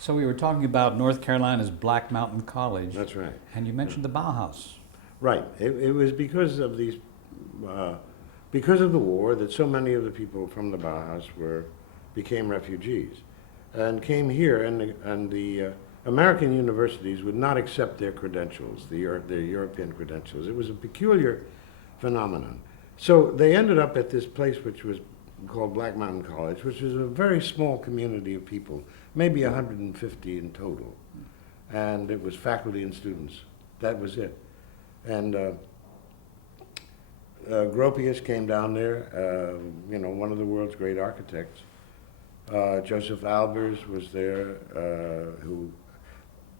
So we were talking about North Carolina's Black Mountain College, That's right. and you mentioned the Bauhaus. Right. It was because of the war that so many of the people from the Bauhaus became refugees and came here, and the American universities would not accept their credentials, their European credentials. It was a peculiar phenomenon. So they ended up at this place which was called Black Mountain College, which is a very small community of people, maybe 150 in total. And it was faculty and students. That was it. And Gropius came down there, one of the world's great architects. Joseph Albers was there, who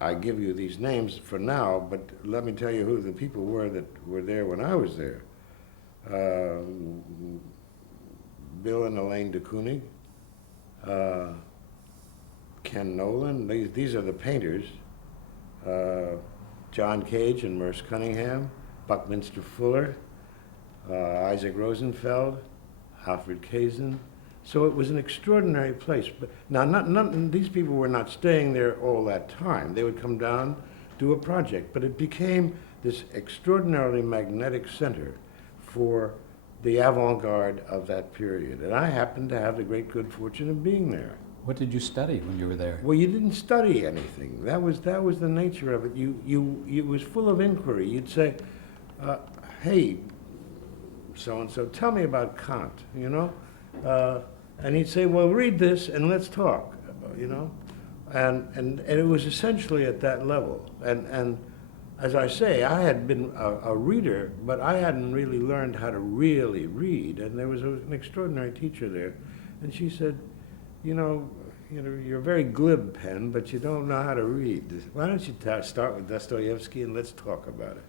I give you these names for now, but let me tell you who the people were that were there when I was there. Bill and Elaine de Kooning, Ken Nolan, these are the painters, John Cage and Merce Cunningham, Buckminster Fuller, Isaac Rosenfeld, Alfred Kazin. So it was an extraordinary place. But now, these people were not staying there all that time. They would come down, do a project, but it became this extraordinarily magnetic center for the avant-garde of that period. And I happened to have the great good fortune of being there. What did you study when you were there? Well, you didn't study anything. That was the nature of it. It was full of inquiry. You'd say, hey, so-and-so, tell me about Kant, and he'd say, well, read this and let's talk, And it was essentially at that level. And as I say, I had been a reader, but I hadn't really learned how to really read. And there was an extraordinary teacher there, and she said, you're a very glib, Penn, but you don't know how to read. Why don't you start with Dostoevsky and let's talk about it?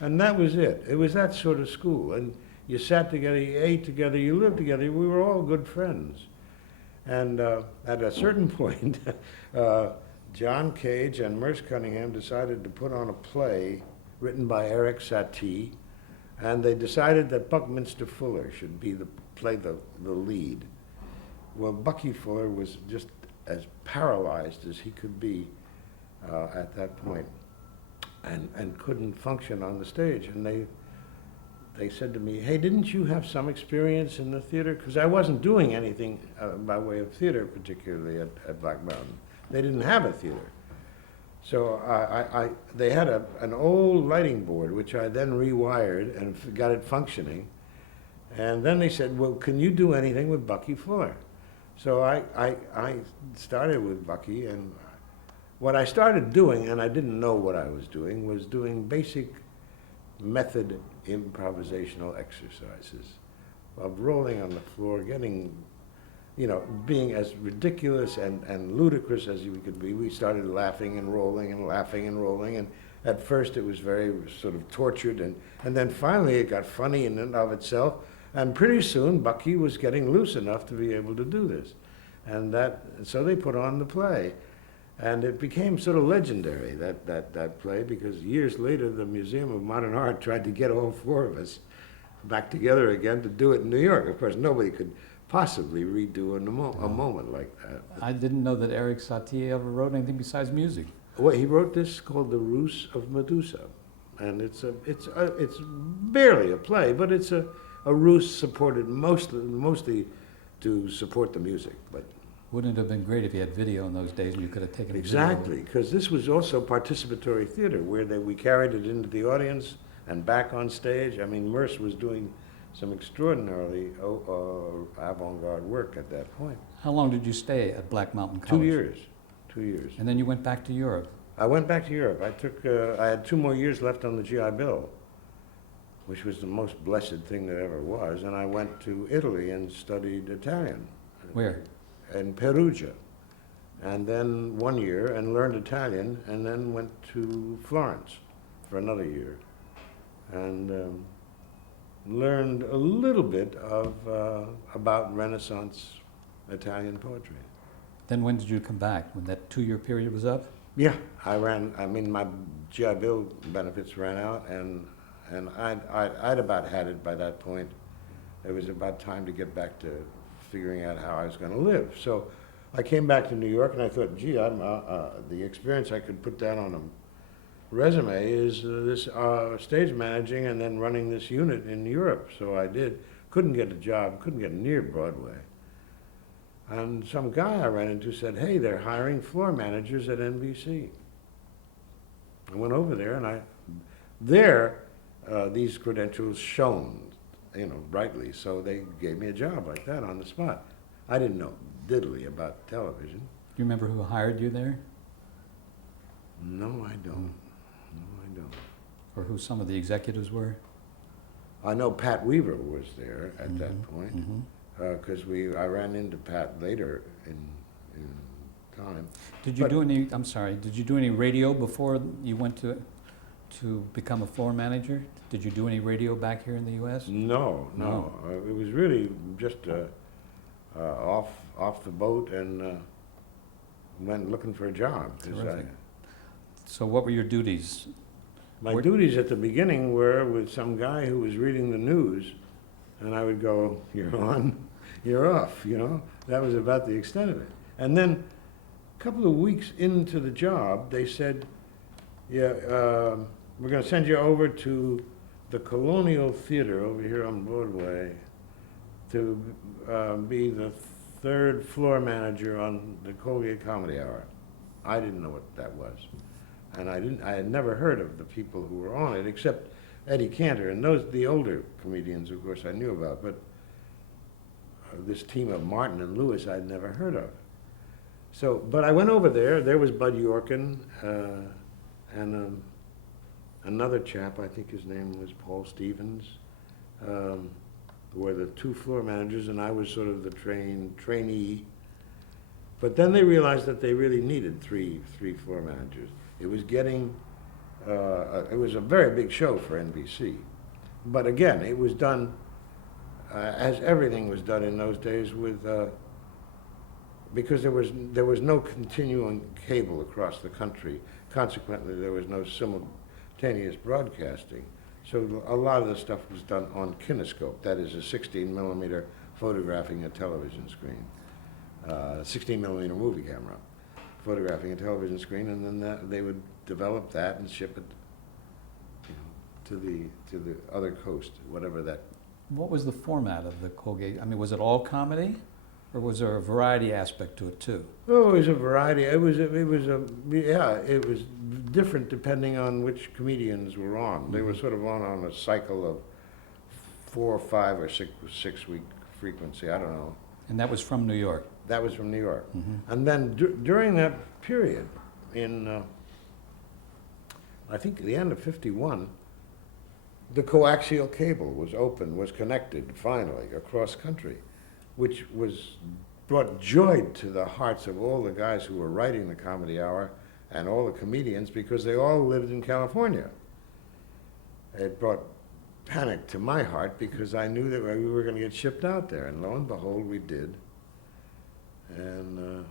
And that was it. It was that sort of school. And you sat together, you ate together, you lived together. We were all good friends. And at a certain point, John Cage and Merce Cunningham decided to put on a play written by Eric Satie, and they decided that Buckminster Fuller should play the lead. Well, Bucky Fuller was just as paralyzed as he could be at that point, and couldn't function on the stage. And they said to me, hey, didn't you have some experience in the theater? Because I wasn't doing anything by way of theater, particularly at Black Mountain. They didn't have a theater. So they had an old lighting board, which I then rewired and got it functioning. And then they said, well, can you do anything with Bucky Fuller? So I started with Bucky, and what I started doing, and I didn't know what I was doing basic method improvisational exercises of rolling on the floor, getting, being as ridiculous and ludicrous as we could be. We started laughing and rolling and laughing and rolling, and at first it was very sort of tortured, and then finally it got funny in and of itself, and pretty soon Bucky was getting loose enough to be able to do this. And so they put on the play. And it became sort of legendary, that play, because years later the Museum of Modern Art tried to get all four of us back together again to do it in New York. Of course, nobody could possibly redo a moment like that. I didn't know that Eric Satie ever wrote anything besides music. Well, he wrote this called The Ruse of Medusa. And it's barely a play, but it's a ruse supported mostly to support the music. But wouldn't it have been great if you had video in those days and you could have taken exactly, because this was also participatory theater where we carried it into the audience and back on stage. I mean, Merce was doing some extraordinarily avant-garde work at that point. How long did you stay at Black Mountain College? 2 years. And then you went back to Europe? I went back to Europe. I had 2 more years left on the GI Bill, which was the most blessed thing that ever was. And I went to Italy and studied Italian. Where? In Perugia. And then 1 year and learned Italian, and then went to Florence for another year. And learned a little bit about Renaissance Italian poetry. Then when did you come back? When that 2-year period was up? Yeah, my GI Bill benefits ran out, and I'd about had it by that point. It was about time to get back to figuring out how I was going to live. So I came back to New York and I thought, gee, the experience I could put down on a resume is this stage managing and then running this unit in Europe. So I did. Couldn't get a job, couldn't get near Broadway. And some guy I ran into said, hey, they're hiring floor managers at NBC. I went over there and these credentials shone, brightly. So they gave me a job like that on the spot. I didn't know diddly about television. Do you remember who hired you there? No, I don't. No, I don't. Or who some of the executives were? I know Pat Weaver was there at that point, Mhm. because I ran into Pat later in time. Did you But- do any, I'm sorry, did you do any radio before you went to become a floor manager? Did you do any radio back here in the U.S.? No. It was really just off the boat and went looking for a job. 'Cause Terrific. So what were your duties? my Where- duties at the beginning were with some guy who was reading the news, and I would go, you're on, you're off, That was about the extent of it. And then a couple of weeks into the job, they said, yeah, we're going to send you over to the Colonial Theater over here on Broadway to be the third floor manager on the Colgate Comedy Hour. I didn't know what that was. And I had never heard of the people who were on it, except Eddie Cantor, and the older comedians, of course, I knew about, but this team of Martin and Lewis I'd never heard of. So, but I went over there was Bud Yorkin, and another chap, I think his name was Paul Stevens, were the two floor managers, and I was sort of the trainee. But then they realized that they really needed three floor managers. It was getting, it was a very big show for NBC. But again, it was done, as everything was done in those days, with, because there was no continuing cable across the country. Consequently, there was no simultaneous broadcasting. So a lot of the stuff was done on kinescope, that is a 16 millimeter photographing a television screen, 16 millimeter movie camera, photographing a television screen, and then they would develop that and ship it, to the other coast, whatever that. What was the format of the Colgate? I mean, was it all comedy, or was there a variety aspect to it too? Oh, it was a variety. It was different depending on which comedians were on. They were sort of on a cycle of 4 or 5 or 6 week frequency. I don't know. And that was from New York. That was from New York. Mm-hmm. And then during that period, in I think the end of '51, the coaxial cable was connected finally across country, which brought joy to the hearts of all the guys who were writing the Comedy Hour and all the comedians, because they all lived in California. It brought panic to my heart because I knew that we were going to get shipped out there, and lo and behold, we did. And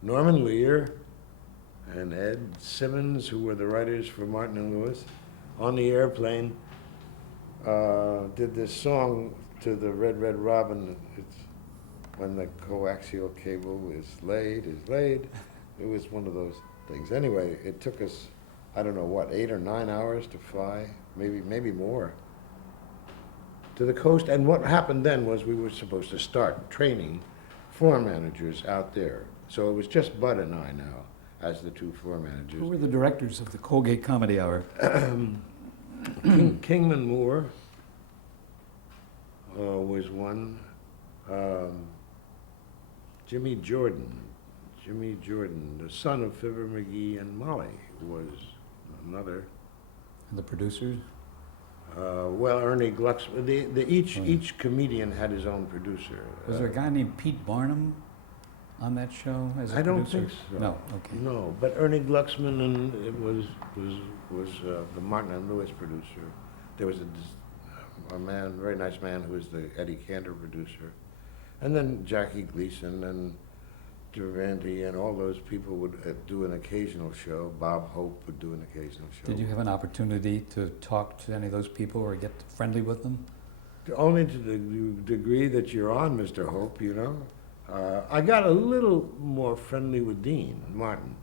Norman Lear and Ed Simmons, who were the writers for Martin and Lewis, on the airplane did this song to the Red Red Robin. It's when the coaxial cable is laid. It was one of those things. Anyway, it took us, I don't know what, 8 or 9 hours to fly, maybe more, to the coast. And what happened then was we were supposed to start training floor managers out there. So it was just Bud and I now as the two floor managers. Who were the directors of the Colgate Comedy Hour? Kingman Moore was one. Jimmy Jordan, the son of Fibber McGee and Molly, was another. And the producers? Well, Ernie Glucksman. Each comedian had his own producer. Was there a guy named Pete Barnum on that show as a I don't producer? think so. No, okay. No, but Ernie Glucksman and it was the Martin and Lewis producer. There was a man, very nice man, who was the Eddie Cantor producer, and then Jackie Gleason and Durante and all those people would do an occasional show. Bob Hope would do an occasional show. Did you have an opportunity to talk to any of those people or get friendly with them? Only to the degree that you're on, Mr. Hope, I got a little more friendly with Dean Martin,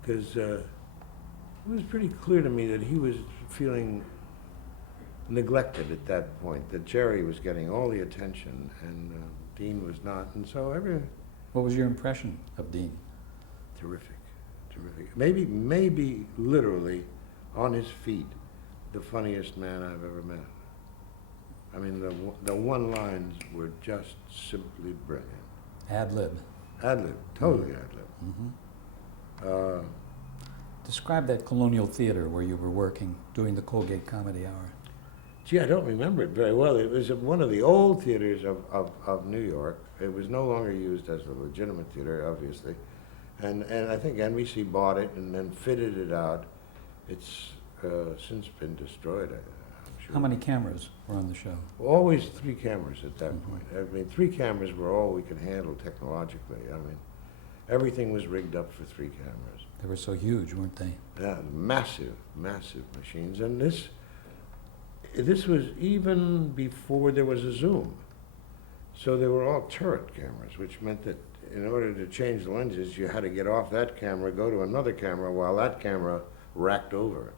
because it was pretty clear to me that he was feeling neglected at that point, that Jerry was getting all the attention and Dean was not, and so What was your impression of Dean? terrific, terrific. Maybe literally on his feet, the funniest man I've ever met. I mean, the one lines were just simply brilliant. Ad lib. Ad lib, totally ad lib. Mm-hmm. Describe that Colonial Theater where you were working, doing the Colgate Comedy Hour. Gee, I don't remember it very well. It was one of the old theaters of New York. It was no longer used as a legitimate theater, obviously. And I think NBC bought it and then fitted it out. It's since been destroyed, I'm sure. How many cameras were on the show? Always 3 cameras at that Mhm. point. I mean, 3 cameras were all we could handle technologically. I mean, everything was rigged up for 3 cameras. They were so huge, weren't they? Yeah, massive, massive machines. And this was even before there was a zoom. So they were all turret cameras, which meant that in order to change the lenses, you had to get off that camera, go to another camera, while that camera racked over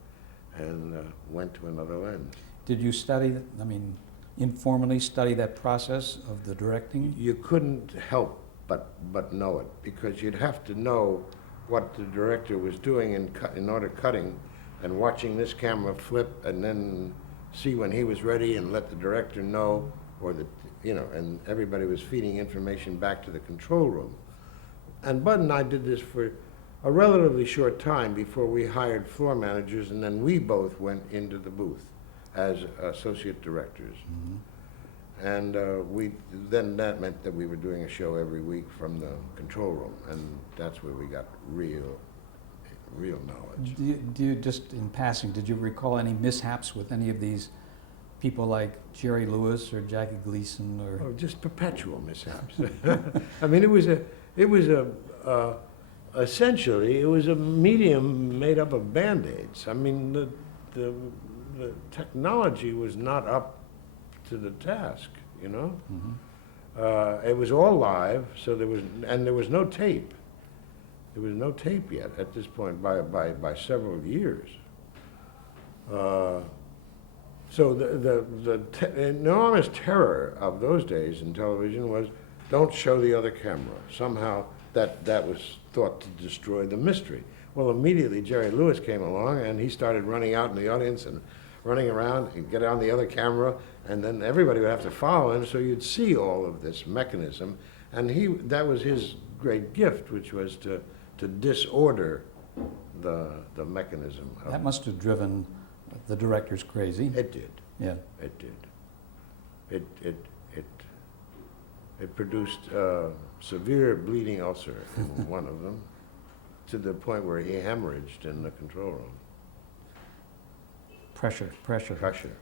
and went to another lens. Did you study, I mean, informally study that process of the directing? You couldn't help but know it, because you'd have to know what the director was doing in order cutting, and watching this camera flip, and then see when he was ready and let the director know, or and everybody was feeding information back to the control room. And Bud and I did this for a relatively short time before we hired floor managers, and then we both went into the booth as associate directors. Mhm. And then that meant that we were doing a show every week from the control room, and that's where we got real knowledge. Do you just, in passing, did you recall any mishaps with any of these people like Jerry Lewis or Jackie Gleason or? Oh, just perpetual mishaps. I mean, essentially, it was a medium made up of Band-Aids. I mean, the technology was not up to the task, you know? Mhm. It was all live, so there was no tape. There was no tape yet at this point by several years. So the enormous terror of those days in television was, don't show the other camera. Somehow that was thought to destroy the mystery. Well, immediately Jerry Lewis came along and he started running out in the audience and running around and get on the other camera, and then everybody would have to follow him, so you'd see all of this mechanism. And that was his great gift, which was to disorder the mechanism. That must have driven the directors crazy. It did. Yeah. It did. It produced severe bleeding ulcer in one of them, to the point where he hemorrhaged in the control room. Pressure. Pressure.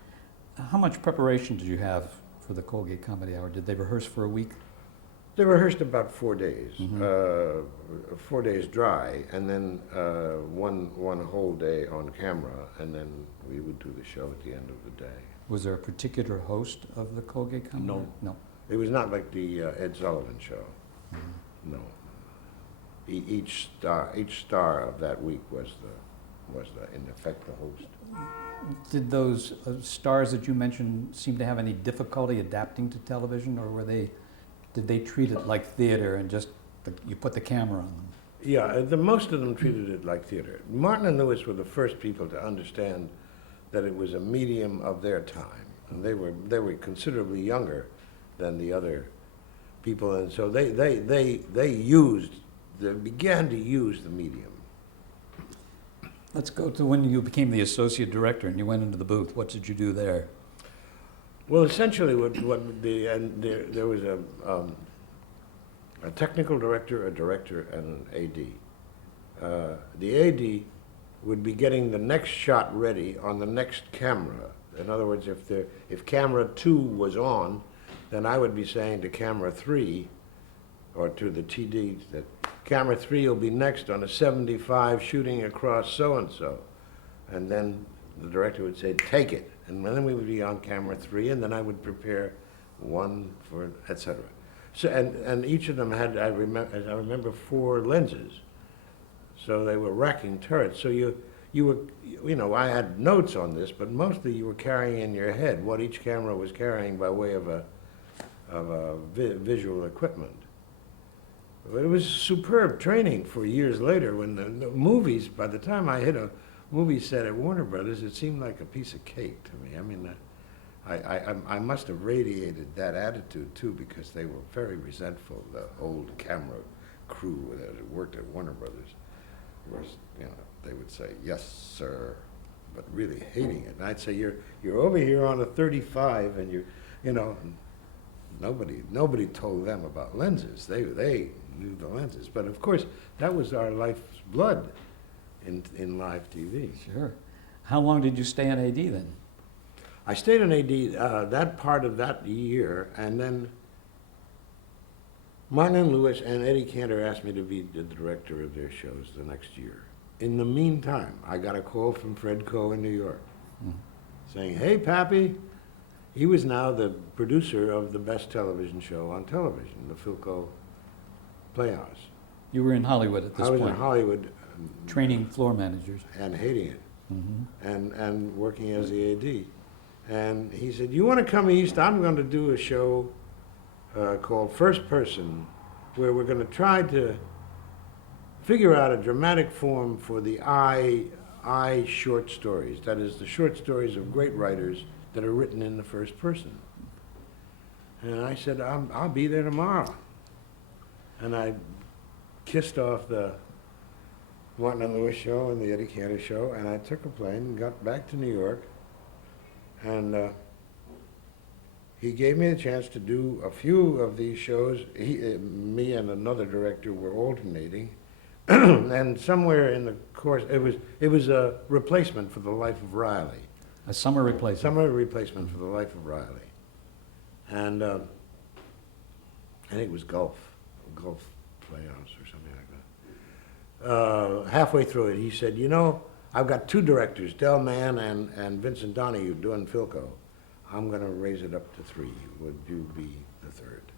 How much preparation did you have for the Colgate Comedy Hour? Did they rehearse for a week? They rehearsed about 4 days, Mhm. 4 days dry, and then one whole day on camera, and then we would do the show at the end of the day. Was there a particular host of the Colgate Comedy No. Hour? No. It was not like the Ed Sullivan Show. Mhm. No. Each star of that week was in effect the host. Did those stars that you mentioned seem to have any difficulty adapting to television, or did they treat it like theater and just you put the camera on them? Yeah, most of them treated it like theater. Martin and Lewis were the first people to understand that it was a medium of their time, and they were considerably younger than the other people, and so they began to use the medium. Let's go to when you became the associate director and you went into the booth. What did you do there? Well, essentially, there was a technical director, a director, and an AD. The AD would be getting the next shot ready on the next camera. In other words, if camera 2 was on, then I would be saying to camera 3, or to the TD, that camera 3 will be next on a 75 shooting across so-and-so. And then the director would say, take it. And then we would be on camera 3, and then I would prepare 1 for, etc. So, and each of them had, as I remember, 4 lenses. So they were racking turrets. So you were, you know, I had notes on this, but mostly you were carrying in your head what each camera was carrying by way of a visual equipment. But it was superb training for years later when the movies, by the time I hit a movie set at Warner Brothers, it seemed like a piece of cake to me. I mean, I must have radiated that attitude too, because they were very resentful, the old camera crew that had worked at Warner Brothers. Was, you know, they would say, "Yes, sir," but really hating it. And I'd say, "You're over here on a 35, and you know." Nobody told them about lenses. They knew the lenses. But of course, that was our life's blood in live TV. Sure. How long did you stay on AD then? I stayed on AD that part of that year, and then Martin Lewis and Eddie Cantor asked me to be the director of their shows the next year. In the meantime, I got a call from Fred Coe in New York saying, "Hey, Pappy." He was now the producer of the best television show on television, the Philco Playhouse. You were in Hollywood at this I was point. in Hollywood Training floor managers. and hating it, Mm-hmm. and working as the AD. And he said, "You want to come east? I'm going to do a show called First Person, where we're going to try to figure out a dramatic form for the I short stories. That is, the short stories of great writers that are written in the first person." And I said, I'll be there tomorrow. And I kissed off the Martin and Lewis show and the Eddie Cantor show, and I took a plane and got back to New York. And he gave me the chance to do a few of these shows. Me and another director were alternating. And somewhere in the course, it was a replacement for The Life of Riley. A summer replacement. Summer replacement for The Life of Riley. And I think it was Gulf Playhouse or something like that. Halfway through it, he said, "You know, I've got 2 directors, Del Mann and Vincent Donahue, doing Philco. I'm going to raise it up to 3. Would you be the 3rd?"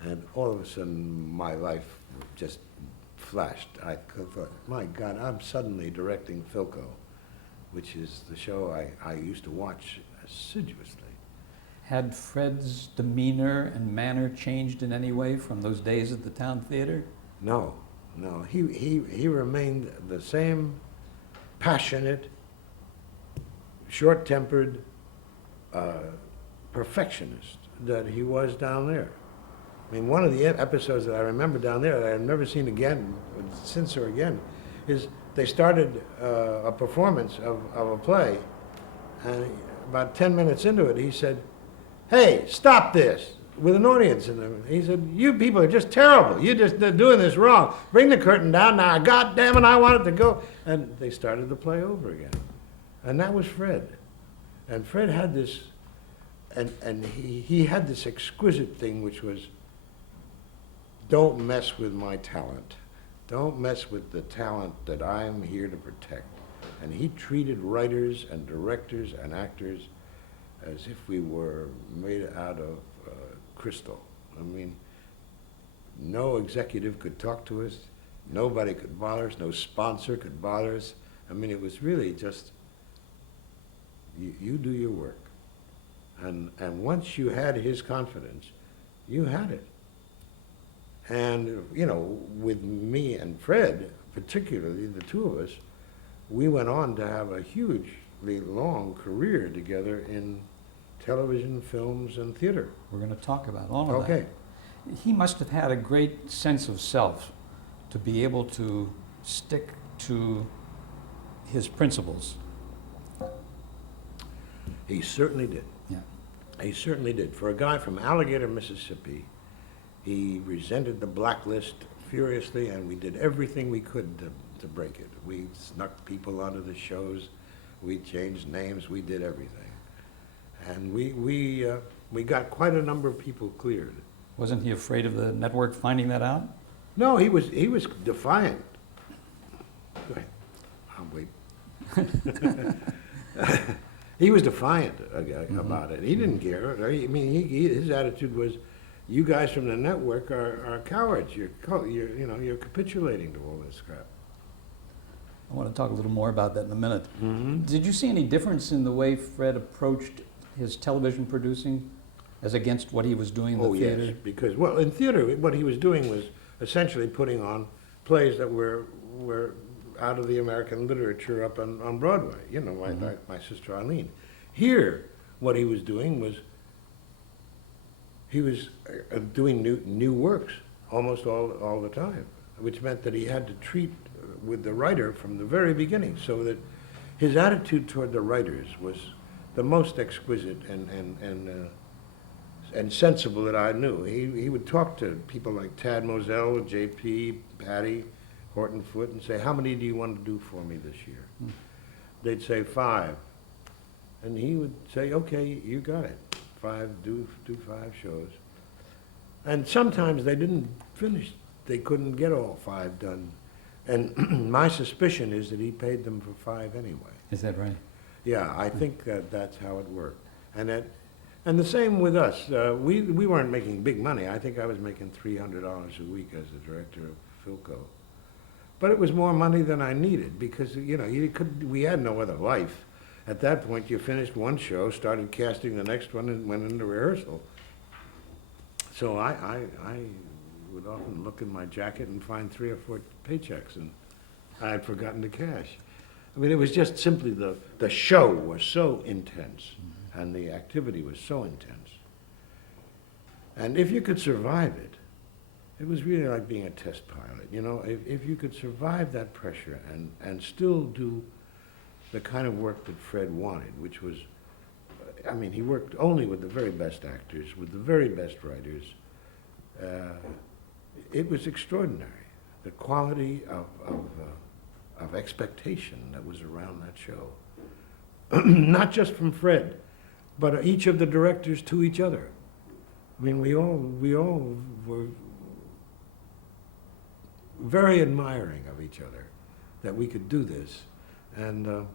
And all of a sudden, my life just flashed. I thought, my God, I'm suddenly directing Philco, which is the show I used to watch assiduously. Had Fred's demeanor and manner changed in any way from those days at the Town Theater? No. He remained the same passionate, short-tempered perfectionist that he was down there. I mean, one of the episodes that I remember down there that I've never seen again, since or again, is they started a performance of a play, and about 10 minutes into it, he said, "Hey, stop this," with an audience. And he said, "You people are just terrible. You're just doing this wrong. Bring the curtain down now. God damn it, I want it to go." And they started the play over again. And that was Fred. And Fred had this, and he had this exquisite thing, which was, don't mess with my talent. Don't mess with the talent that I'm here to protect. And he treated writers and directors and actors as if we were made out of crystal. I mean, no executive could talk to us. Nobody could bother us. No sponsor could bother us. I mean, it was really just, you do your work. And once you had his confidence, you had it. And, you know, with me and Fred, particularly the 2 of us, we went on to have a hugely long career together in television, films, and theater. We're going to talk about all of Okay. that. He must have had a great sense of self to be able to stick to his principles. He certainly did. Yeah. He certainly did. For a guy from Alligator, Mississippi, he resented the blacklist furiously, and we did everything we could to break it. We snuck people onto the shows. We changed names. We did everything. And we got quite a number of people cleared. Wasn't he afraid of the network finding that out? No, he was defiant. Go ahead. I'll wait. He was defiant about it. He didn't care. I mean, his attitude was, you guys from the network are cowards. You're capitulating to all this crap. I want to talk a little more about that in a minute. Mm-hmm. Did you see any difference in the way Fred approached his television producing as against what he was doing in the theater? Yes, because, well, in theater, what he was doing was essentially putting on plays that were out of the American literature up on Broadway, my sister Eileen. Here, what he was doing was, he was doing new works almost all the time, which meant that he had to treat with the writer from the very beginning, so that his attitude toward the writers was the most exquisite and sensible that I knew. He would talk to people like Tad Moselle, J.P., Patty, Horton Foote, and say, how many do you want to do for me this year? They'd say 5. And he would say, okay, you got it. 5, do 5 shows. And sometimes they didn't finish. They couldn't get all 5 done. And my suspicion is that he paid them for 5 anyway. Is that right? Yeah, I think that's how it worked. And the same with us. We weren't making big money. I think I was making $300 a week as the director of Philco. But it was more money than I needed because, we had no other life. At that point, you finished one show, started casting the next one, and went into rehearsal. So I would often look in my jacket and find 3 or 4 paychecks, and I had forgotten to cash. I mean, it was just simply the show was so intense, and the activity was so intense. And if you could survive it, it was really like being a test pilot. If you could survive that pressure and still do the kind of work that Fred wanted, which was, he worked only with the very best actors, with the very best writers. It was extraordinary, the quality of expectation that was around that show. Not just from Fred, but each of the directors to each other. We all were very admiring of each other that we could do this. And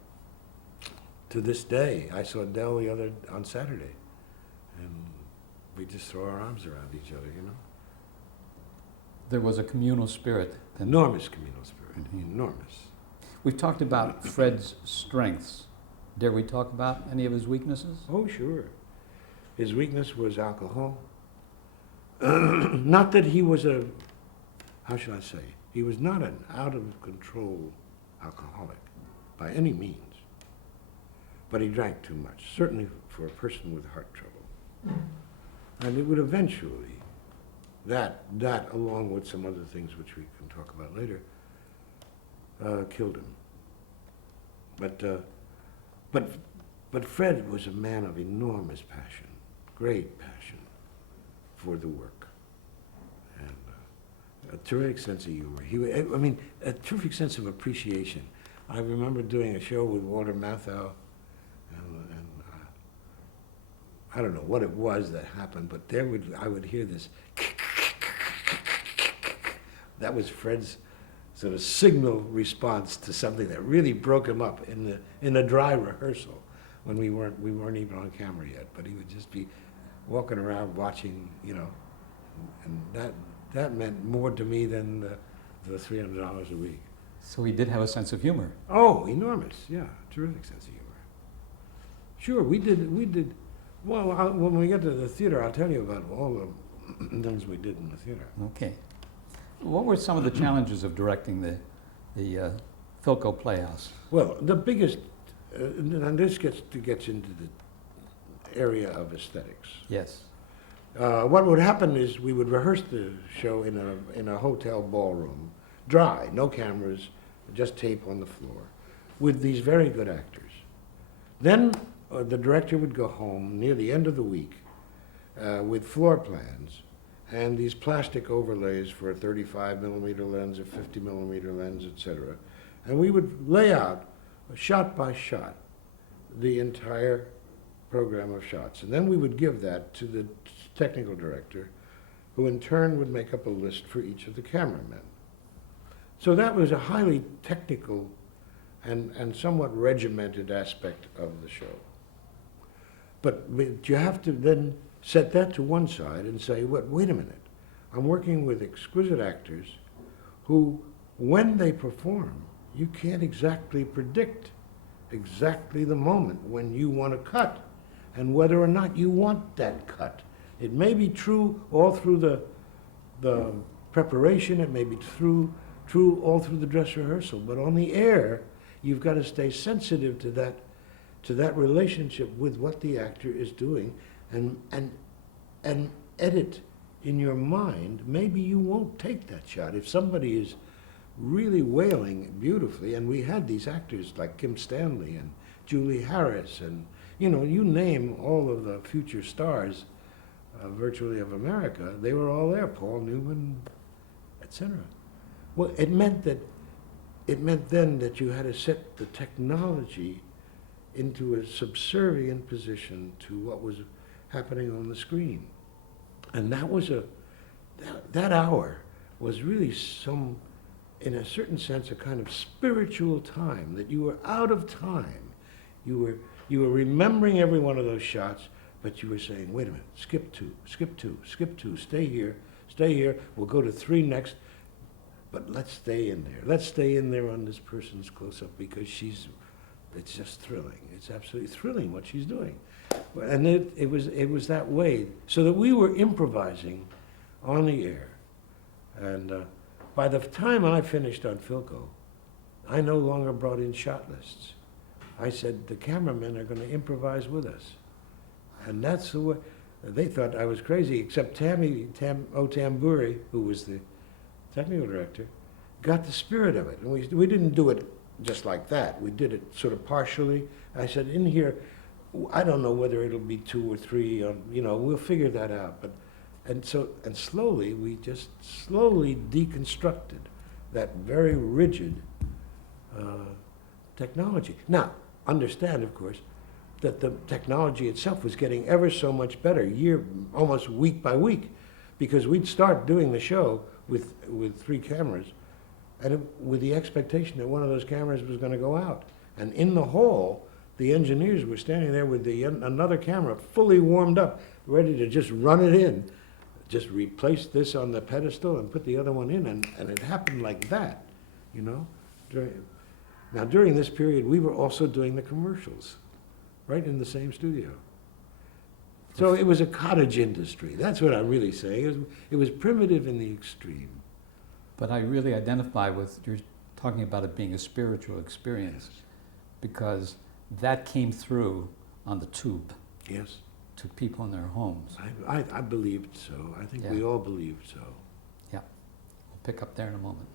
to this day, I saw Del on Saturday, and we just throw our arms around each other, There was a communal spirit. Enormous communal spirit, enormous. We've talked about Fred's strengths. Dare we talk about any of his weaknesses? Oh, sure. His weakness was alcohol. Not that he was how should I say? He was not an out-of-control alcoholic by any means. But he drank too much, certainly for a person with heart trouble. And it would eventually, that along with some other things which we can talk about later, killed him. But Fred was a man of enormous passion, great passion for the work, and a terrific sense of humor. A terrific sense of appreciation. I remember doing a show with Walter Matthau, and I don't know what it was that happened, but I would hear this. That was Fred's sort of signal response to something that really broke him up in the dry rehearsal when we weren't even on camera yet. But he would just be walking around watching, and that meant more to me than the $300 a week. So he did have a sense of humor. Oh, enormous! Yeah, terrific sense of humor. Sure, we did. Well, when we get to the theater, I'll tell you about all the things we did in the theater. Okay. What were some of the challenges of directing the Philco Playhouse? Well, the biggest, and this gets into the area of aesthetics. Yes. What would happen is we would rehearse the show in a hotel ballroom, dry, no cameras, just tape on the floor, with these very good actors. Then the director would go home near the end of the week with floor plans and these plastic overlays for a 35 millimeter lens, a 50 millimeter lens, etc. And we would lay out, shot by shot, the entire program of shots. And then we would give that to the technical director, who in turn would make up a list for each of the cameramen. So that was a highly technical and somewhat regimented aspect of the show. But you have to then set that to one side and say, wait a minute. I'm working with exquisite actors who, when they perform, you can't exactly predict exactly the moment when you want to cut and whether or not you want that cut. It may be true all through the preparation, it may be true all through the dress rehearsal, but on the air, you've got to stay sensitive to that relationship with what the actor is doing and edit in your mind. Maybe you won't take that shot. If somebody is really wailing beautifully, and we had these actors like Kim Stanley and Julie Harris, and you name all of the future stars virtually of America, they were all there, Paul Newman, etc. Well, it meant then that you had to set the technology into a subservient position to what was happening on the screen. And that hour was really in a certain sense, a kind of spiritual time, that you were out of time. You were remembering every one of those shots, but you were saying, wait a minute, skip two, stay here, we'll go to 3 next, but let's stay in there. Let's stay in there on this person's close-up because it's just thrilling. It's absolutely thrilling what she's doing. And it was that way, so that we were improvising on the air. And by the time I finished on Philco, I no longer brought in shot lists. I said, the cameramen are going to improvise with us. And that's the way. They thought I was crazy, except Tamburi, who was the technical director, got the spirit of it. And we didn't do it just like that. We did it sort of partially. I said, in here, I don't know whether it'll be 2 or 3, we'll figure that out. And slowly, we just slowly deconstructed that very rigid technology. Now, understand, of course, that the technology itself was getting ever so much better, almost week by week, because we'd start doing the show with 3 cameras, and with the expectation that one of those cameras was going to go out. And in the hall, the engineers were standing there with another camera fully warmed up, ready to just run it in, just replace this on the pedestal and put the other one in, and it happened like that, During this period, we were also doing the commercials, right in the same studio. So it was a cottage industry. That's what I'm really saying. It was primitive in the extreme. But I really identify with, you're talking about it being a spiritual experience, because that came through on the tube. Yes. To people in their homes. I believed so. I think Yeah. we all believed so. Yeah. We'll pick up there in a moment.